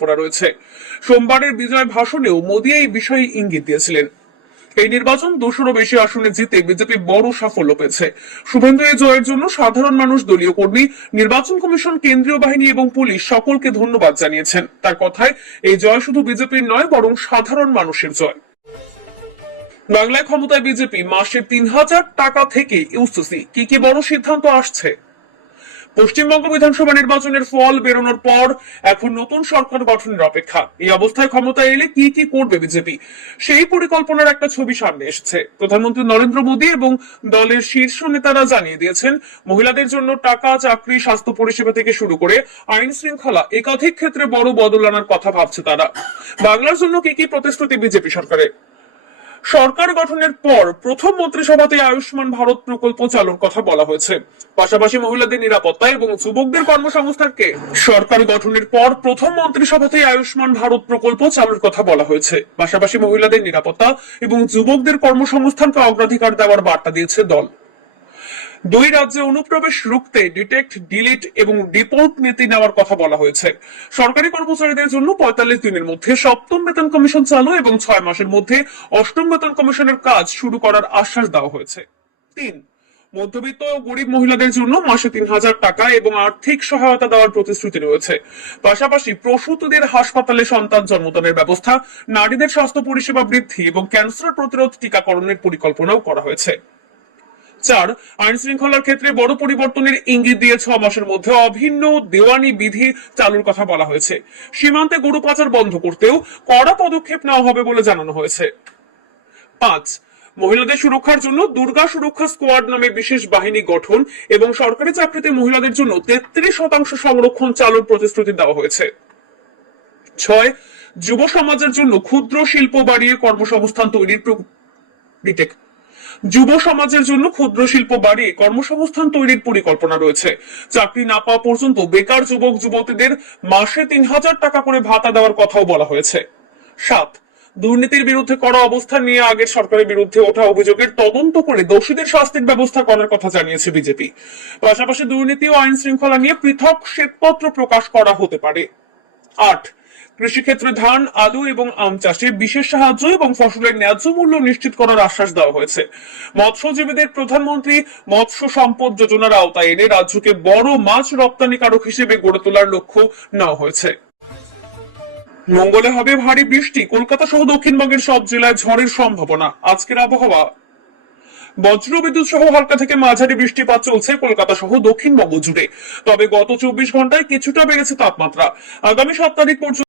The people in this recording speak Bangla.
পরিকল্পনা রয়েছে। সোমবারের বিজয় ভাষণেও মোদী এই বিষয়ে ইঙ্গিত দিয়েছিলেন। এই নির্বাচন 200-ও বেশি আসনে জিতে বিজেপি বড় সাফল্য পেয়েছে। শুভেন্দু এই জয়ের জন্য সাধারণ মানুষ, দলীয় কর্মী, নির্বাচন কমিশন, কেন্দ্রীয় বাহিনী এবং পুলিশ সকলকে ধন্যবাদ জানিয়েছেন। তার কথায় এই জয় শুধু বিজেপির নয়, বরং সাধারণ মানুষের জয়। বাংলায় ক্ষমতায় বিজেপি, মাসে 3000 টাকা থেকে ইউসিসি, কি বড় সিদ্ধান্ত আসছে? পশ্চিমবঙ্গ বিধানসভা নির্বাচনের ফল বেরোনোর পর এখন নতুন সরকার গঠনের অপেক্ষা। এই অবস্থায় ক্ষমতায় এলে কি করবে বিজেপি, সেই পরিকল্পনার একটা ছবি সামনে এসেছে। প্রধানমন্ত্রী নরেন্দ্র মোদী এবং দলের শীর্ষ নেতারা জানিয়ে দিয়েছেন, মহিলাদের জন্য টাকা, চাকরি, স্বাস্থ্য পরিষেবা থেকে শুরু করে আইন শৃঙ্খলা একাধিক ক্ষেত্রে বড় বদল আনার কথা ভাবছে তারা। বাংলার জন্য কি প্রতিশ্রুতি বিজেপি সরকারের? সরকার গঠনের পর প্রথম মন্ত্রিসভাতে আয়ুষ্মান ভারত প্রকল্প চালুর কথা বলা হয়েছে। পাশাপাশি মহিলাদের নিরাপত্তা এবং যুবকদের কর্মসংস্থানকে সরকার গঠনের পর প্রথম মন্ত্রিসভাতে আয়ুষ্মান ভারত প্রকল্প চালুর কথা বলা হয়েছে। পাশাপাশি মহিলাদের নিরাপত্তা এবং যুবকদের কর্মসংস্থানকে অগ্রাধিকার দেওয়ার বার্তা দিয়েছে দল। 2 রাজ্যে অনুপ্রবেশ রুখতে ডিটেক্ট, ডিলিট এবং ডিপোর্ট নীতি নেওয়ার কথা বলা হয়েছে। সরকারি কর্মচারীদের জন্য 45 দিনের মধ্যে 7ম বেতন কমিশন চালু এবং 6 মাসের মধ্যে 8ম বেতন কমিশনের কাজ শুরু করার আশ্বাস দেওয়া হয়েছে। 3, মধ্যবিত্ত ও গরিব মহিলাদের জন্য মাসে 3000 টাকা এবং আর্থিক সহায়তা দেওয়ার প্রতিশ্রুতি রয়েছে। পাশাপাশি প্রসূতিদের হাসপাতালে সন্তান জন্মদানের ব্যবস্থা, নারীদের স্বাস্থ্য পরিষেবা বৃদ্ধি এবং ক্যান্সার প্রতিরোধ টিকাকরণের পরিকল্পনাও করা হয়েছে। 4, আইন শৃঙ্খলার ক্ষেত্রে বড় পরিবর্তনের ইঙ্গিত দিয়ে 6 মাসের মধ্যে অভিন্ন দেওয়ানি বিধি চালুর কথা বলা হয়েছে। সীমান্তে গরু পাচার বন্ধ করতেও কড়া পদক্ষেপ নেওয়া হবে বলে জানানো হয়েছে। 5, মহিলাদের সুরক্ষার জন্য দুর্গা সুরক্ষা স্কোয়াড নামে বিশেষ বাহিনী গঠন এবং সরকারি চাকরিতে মহিলাদের জন্য 33% সংরক্ষণ চালুর প্রতিশ্রুতি দেওয়া হয়েছে। 6, যুব সমাজের জন্য ক্ষুদ্র শিল্প বাড়িয়ে কর্মসংস্থান তৈরির যুব সমাজের জন্য ক্ষুদ্র শিল্প বাড়িয়ে কর্মসংস্থান তৈরির পরিকল্পনা রয়েছে। চাকরি না পাওয়া পর্যন্ত বেকার যুবক যুবতীদের মাসে 3000 টাকা করে ভাতা দেওয়ার কথাও বলা হয়েছে। 7, দুর্নীতির বিরুদ্ধে কড়া অবস্থান নিয়ে আগের সরকারের বিরুদ্ধে ওঠা অভিযোগের তদন্ত করে দোষীদের শাস্তির ব্যবস্থা করার কথা জানিয়েছে বিজেপি। পাশাপাশি দুর্নীতি ও আইন শৃঙ্খলা নিয়ে পৃথক শ্বেতপত্র প্রকাশ করা হতে পারে। 8, কৃষিক্ষেত্রে ধান, আলু এবং আম চাষে বিশেষ সাহায্য এবং ফসলের ন্যায্য মূল্য নিশ্চিত করার আশ্বাস দেওয়া হয়েছে। মৎস্যজীবীদের প্রধানমন্ত্রী মৎস্য সম্পদ যোজনার আওতায় এনে রাজ্যকে বড় মাছ রপ্তানিকারক হিসেবে গড়ে তোলার লক্ষ্য নেওয়া হয়েছে। মঙ্গলে হবে ভারী বৃষ্টি, কলকাতা সহ দক্ষিণবঙ্গের সব জেলায় ঝড়ের সম্ভাবনা। আজকের আবহাওয়া, বজ্রবিদ্যুৎ সহ হালকা থেকে মাঝারি বৃষ্টিপাত চলছে কলকাতা সহ দক্ষিণবঙ্গ জুড়ে। তবে গত 24 ঘন্টায় কিছুটা বেড়েছে তাপমাত্রা। আগামী 7 তারিখ পর্যন্ত